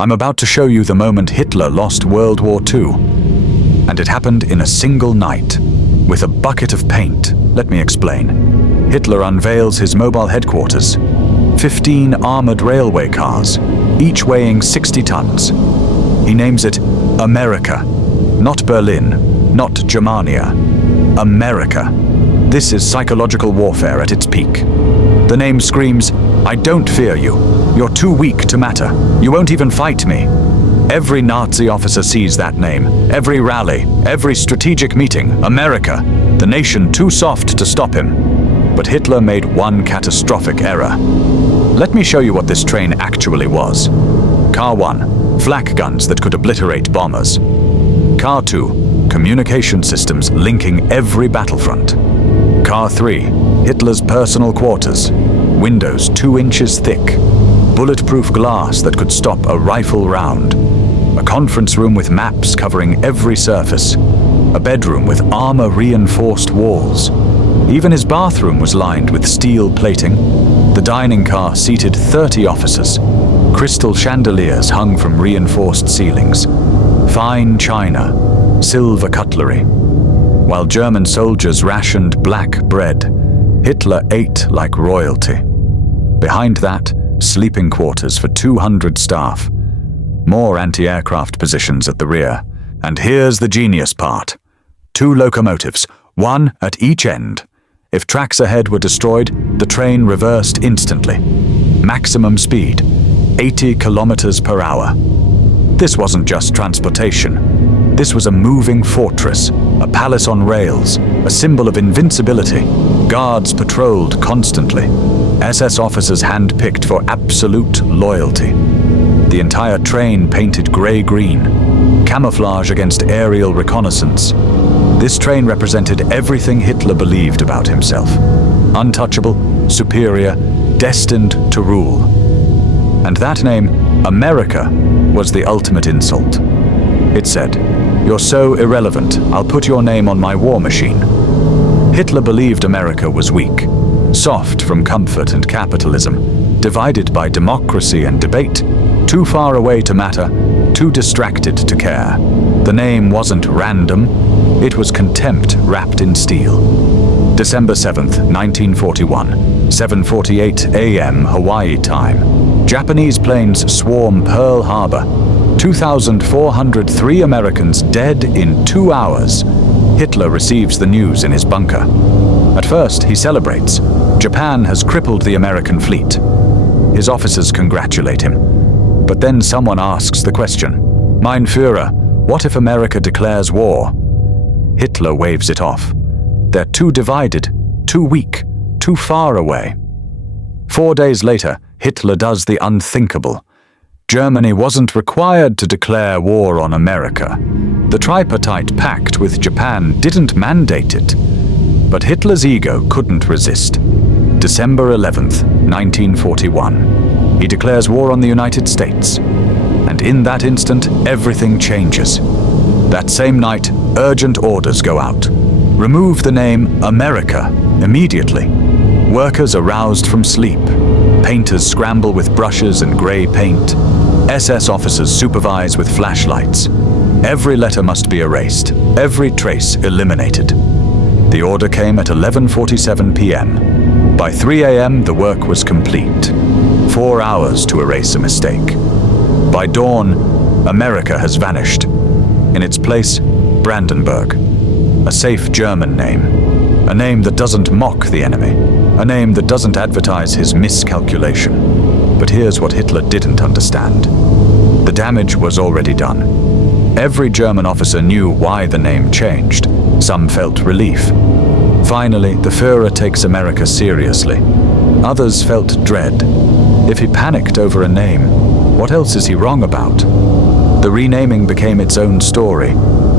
I'm about to show you the moment Hitler lost World War II. And it happened in a single night. With a bucket of paint. Let me explain. Hitler unveils his mobile headquarters. 15 armored railway cars, each weighing 60 tons. He names it Amerika. Not Berlin, not Germania. Amerika. This is psychological warfare at its peak. The name screams, I don't fear you. You're too weak to matter. You won't even fight me. Every Nazi officer sees that name. Every rally, every strategic meeting. Amerika, the nation too soft to stop him. But Hitler made one catastrophic error. Let me show you what this train actually was. Car 1, flak guns that could obliterate bombers. Car 2, communication systems linking every battlefront. Car 3, Hitler's personal quarters. Windows 2 inches thick. Bulletproof glass that could stop a rifle round. A conference room with maps covering every surface. A bedroom with armor-reinforced walls. Even his bathroom was lined with steel plating. The dining car seated 30 officers. Crystal chandeliers hung from reinforced ceilings. Fine china, silver cutlery. While German soldiers rationed black bread, Hitler ate like royalty. Behind that, sleeping quarters for 200 staff. More anti-aircraft positions at the rear. And here's the genius part. 2 locomotives, one at each end. If tracks ahead were destroyed, the train reversed instantly. Maximum speed, 80 kilometers per hour. This wasn't just transportation. This was a moving fortress, a palace on rails, a symbol of invincibility. Guards patrolled constantly. SS officers handpicked for absolute loyalty. The entire train painted grey-green, camouflage against aerial reconnaissance. This train represented everything Hitler believed about himself. Untouchable, superior, destined to rule. And that name, Amerika, was the ultimate insult. It said, "You're so irrelevant, I'll put your name on my war machine." Hitler believed America was weak, soft from comfort and capitalism, divided by democracy and debate, too far away to matter, too distracted to care. The name wasn't random, it was contempt wrapped in steel. December 7th, 1941, 7:48 a.m. Hawaii time. Japanese planes swarm Pearl Harbor. 2,403 Americans dead in 2 hours. Hitler receives the news in his bunker. At first, he celebrates. Japan has crippled the American fleet. His officers congratulate him. But then someone asks the question, Mein Führer, what if America declares war? Hitler waves it off. They're too divided, too weak, too far away. 4 days later, Hitler does the unthinkable. Germany wasn't required to declare war on America. The tripartite pact with Japan didn't mandate it. But Hitler's ego couldn't resist. December 11th, 1941. He declares war on the United States. And in that instant, everything changes. That same night, urgent orders go out. Remove the name Amerika immediately. Workers are roused from sleep. Painters scramble with brushes and grey paint. SS officers supervise with flashlights. Every letter must be erased, every trace eliminated. The order came at 11:47 p.m. By 3 a.m., the work was complete. 4 hours to erase a mistake. By dawn, Amerika has vanished. In its place, Brandenburg, a safe German name. A name that doesn't mock the enemy. A name that doesn't advertise his miscalculation. But here's what Hitler didn't understand. The damage was already done. Every German officer knew why the name changed. Some felt relief. Finally, the Führer takes Amerika seriously. Others felt dread. If he panicked over a name, what else is he wrong about? The renaming became its own story,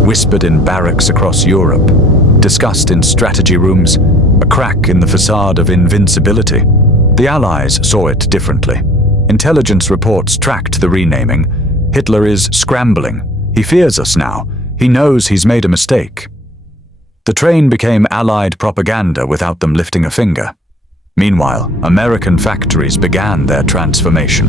whispered in barracks across Europe, discussed in strategy rooms, a crack in the facade of invincibility. The Allies saw it differently. Intelligence reports tracked the renaming. Hitler is scrambling. He fears us now. He knows he's made a mistake. The train became Allied propaganda without them lifting a finger. Meanwhile, American factories began their transformation.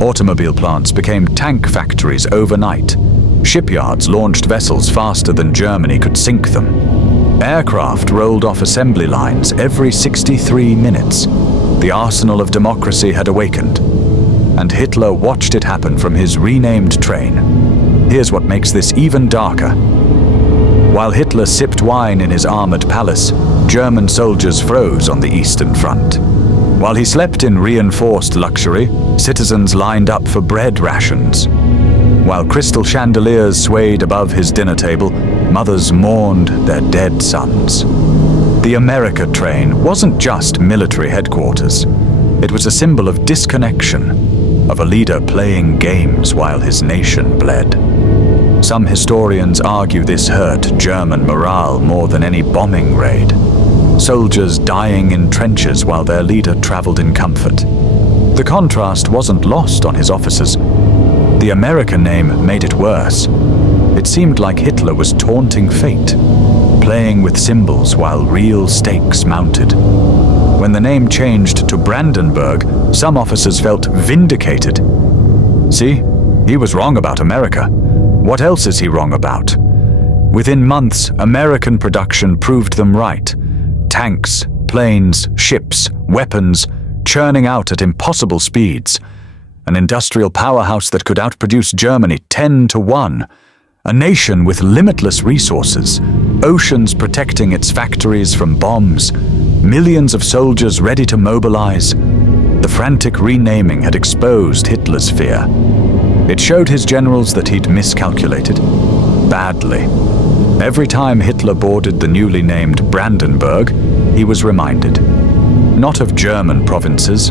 Automobile plants became tank factories overnight. Shipyards launched vessels faster than Germany could sink them. Aircraft rolled off assembly lines every 63 minutes. The arsenal of democracy had awakened, and Hitler watched it happen from his renamed train. Here's what makes this even darker. While Hitler sipped wine in his armored palace, German soldiers froze on the Eastern Front. While he slept in reinforced luxury, citizens lined up for bread rations. While crystal chandeliers swayed above his dinner table, mothers mourned their dead sons. The Amerika train wasn't just military headquarters. It was a symbol of disconnection, of a leader playing games while his nation bled. Some historians argue this hurt German morale more than any bombing raid. Soldiers dying in trenches while their leader traveled in comfort. The contrast wasn't lost on his officers. The Amerika name made it worse. It seemed like Hitler was taunting fate, playing with symbols while real stakes mounted. When the name changed to Brandenburg, some officers felt vindicated. See, he was wrong about Amerika. What else is he wrong about? Within months, American production proved them right. Tanks, planes, ships, weapons, churning out at impossible speeds. An industrial powerhouse that could outproduce Germany 10-1. A nation with limitless resources, oceans protecting its factories from bombs, millions of soldiers ready to mobilize. The frantic renaming had exposed Hitler's fear. It showed his generals that he'd miscalculated badly. Every time Hitler boarded the newly named Brandenburg, he was reminded, not of German provinces,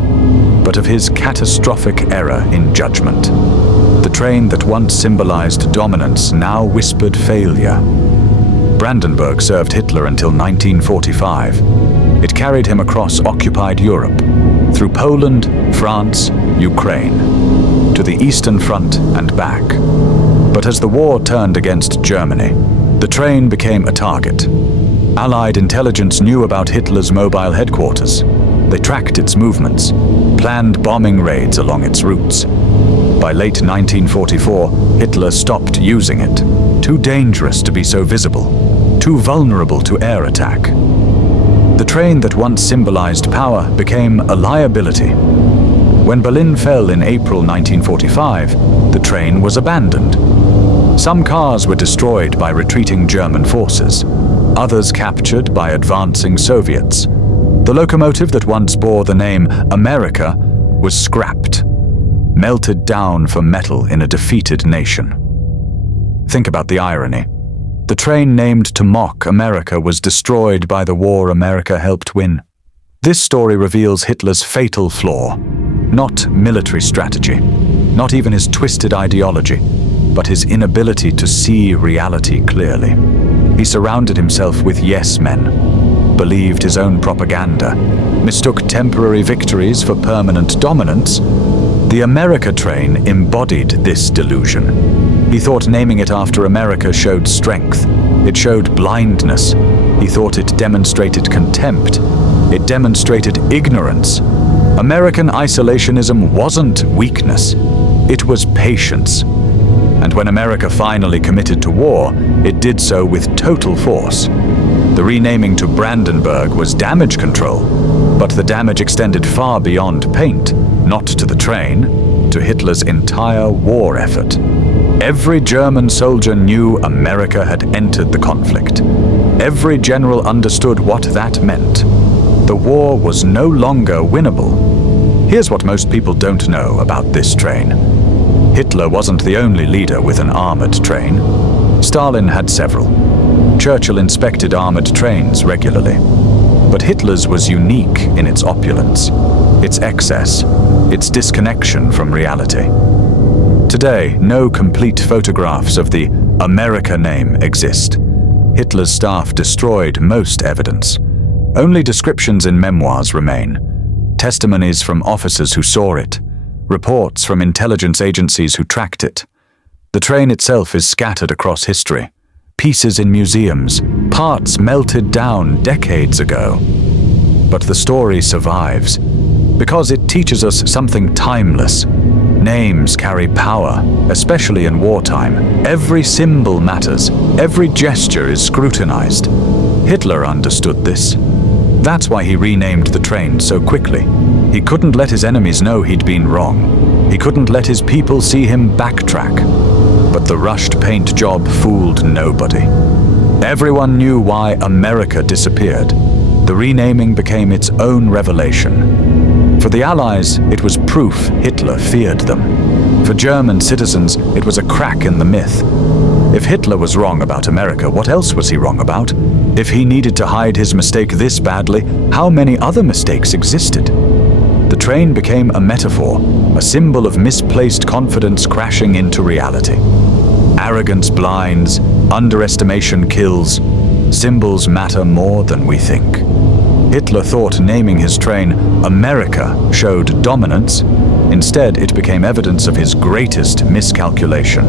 but of his catastrophic error in judgment. The train that once symbolized dominance now whispered failure. Brandenburg served Hitler until 1945. It carried him across occupied Europe, through Poland, France, Ukraine, to the Eastern Front and back. But as the war turned against Germany, the train became a target. Allied intelligence knew about Hitler's mobile headquarters. They tracked its movements, planned bombing raids along its routes. By late 1944, Hitler stopped using it. Too dangerous to be so visible, too vulnerable to air attack. The train that once symbolized power became a liability. When Berlin fell in April 1945, the train was abandoned. Some cars were destroyed by retreating German forces, others captured by advancing Soviets. The locomotive that once bore the name Amerika was scrapped, melted down for metal in a defeated nation. Think about the irony. The train named to mock Amerika was destroyed by the war Amerika helped win. This story reveals Hitler's fatal flaw. Not military strategy, not even his twisted ideology, but his inability to see reality clearly. He surrounded himself with yes men, believed his own propaganda, mistook temporary victories for permanent dominance. The Amerika train embodied this delusion. He thought naming it after Amerika showed strength. It showed blindness. He thought it demonstrated contempt. It demonstrated ignorance. American isolationism wasn't weakness. It was patience. And when Amerika finally committed to war, it did so with total force. The renaming to Brandenburg was damage control, but the damage extended far beyond paint, not to the train, to Hitler's entire war effort. Every German soldier knew Amerika had entered the conflict. Every general understood what that meant. The war was no longer winnable. Here's what most people don't know about this train. Hitler wasn't the only leader with an armored train. Stalin had several. Churchill inspected armored trains regularly. But Hitler's was unique in its opulence, its excess, its disconnection from reality. Today, no complete photographs of the Amerika name exist. Hitler's staff destroyed most evidence. Only descriptions in memoirs remain. Testimonies from officers who saw it. Reports from intelligence agencies who tracked it. The train itself is scattered across history. Pieces in museums, parts melted down decades ago. But the story survives because it teaches us something timeless. Names carry power, especially in wartime. Every symbol matters. Every gesture is scrutinized. Hitler understood this. That's why he renamed the train so quickly. He couldn't let his enemies know he'd been wrong. He couldn't let his people see him backtrack. But the rushed paint job fooled nobody. Everyone knew why Amerika disappeared. The renaming became its own revelation. For the Allies, it was proof Hitler feared them. For German citizens, it was a crack in the myth. If Hitler was wrong about Amerika, what else was he wrong about? If he needed to hide his mistake this badly, how many other mistakes existed? The train became a metaphor, a symbol of misplaced confidence crashing into reality. Arrogance blinds, underestimation kills. Symbols matter more than we think. Hitler thought naming his train Amerika showed dominance. Instead, it became evidence of his greatest miscalculation.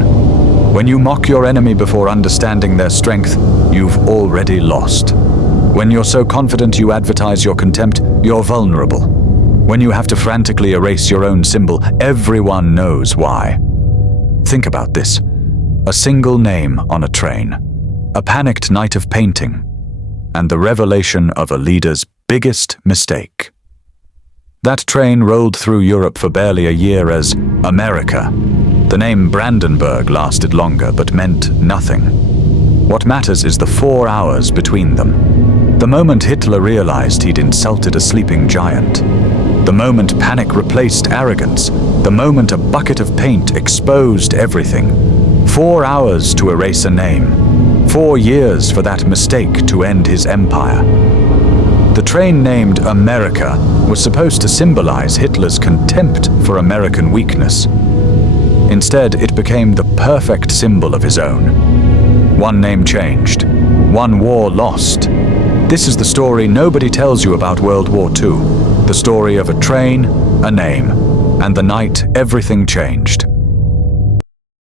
When you mock your enemy before understanding their strength, you've already lost. When you're so confident you advertise your contempt, you're vulnerable. When you have to frantically erase your own symbol, everyone knows why. Think about this. A single name on a train, a panicked night of painting, and the revelation of a leader's biggest mistake. That train rolled through Europe for barely a year as Amerika. The name Brandenburg lasted longer but meant nothing. What matters is the 4 hours between them. The moment Hitler realized he'd insulted a sleeping giant. The moment panic replaced arrogance. The moment a bucket of paint exposed everything. 4 hours to erase a name. 4 years for that mistake to end his empire. The train named Amerika was supposed to symbolize Hitler's contempt for American weakness. Instead, it became the perfect symbol of his own. One name changed. One war lost. This is the story nobody tells you about World War II. The story of a train, a name, and the night everything changed.